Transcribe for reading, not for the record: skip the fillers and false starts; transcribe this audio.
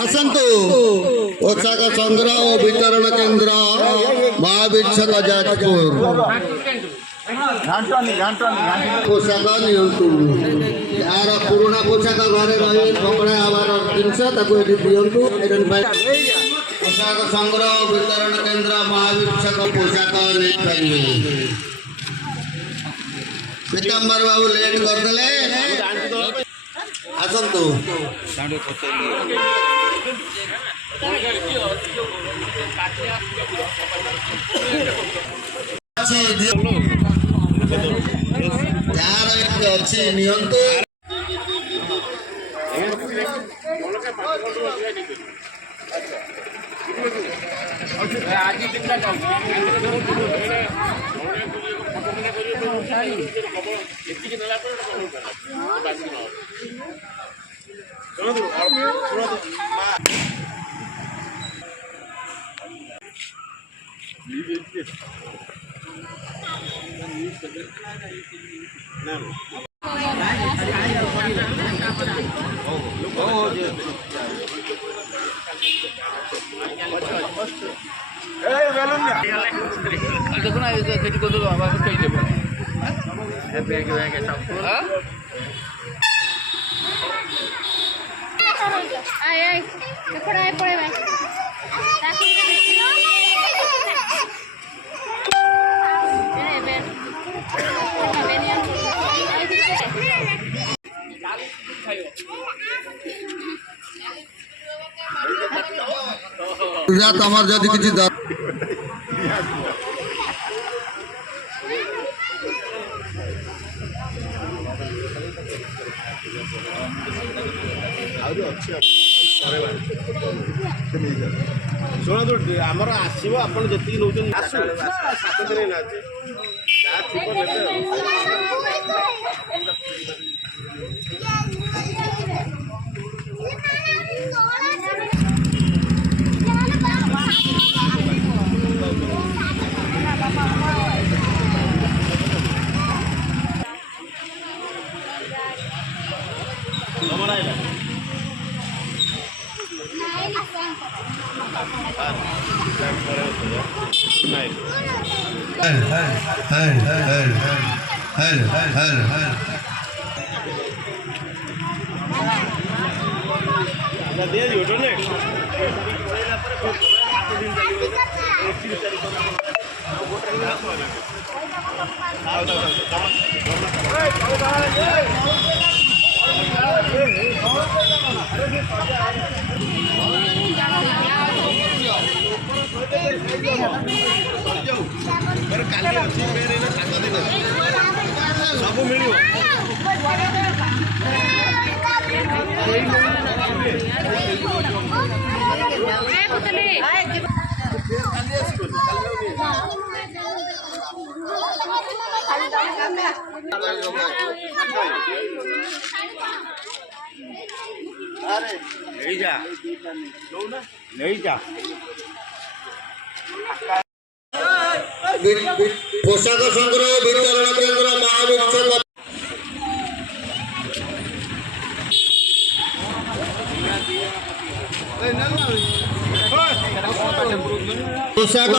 आसतु पोशाक संग्रह और वितरण केन्द्र महावीक्षक जाजपुर पोशाक नियंतु यार पुराना पोशाक घरे रही कपड़ा आवार जिनस दिंतु पोशाक संग्रह वितरण केन्द्र महावीक्षक पोशाक नहीं पारे पीताम्बर बाबू लेट करदे आसतु अच्छी नियंतु तमार जदि किसी शुणु आमर आसो आप जी नौ सब मिल पोशाक संग्रह वितरण केन्द्र महावीक्षक पोशाक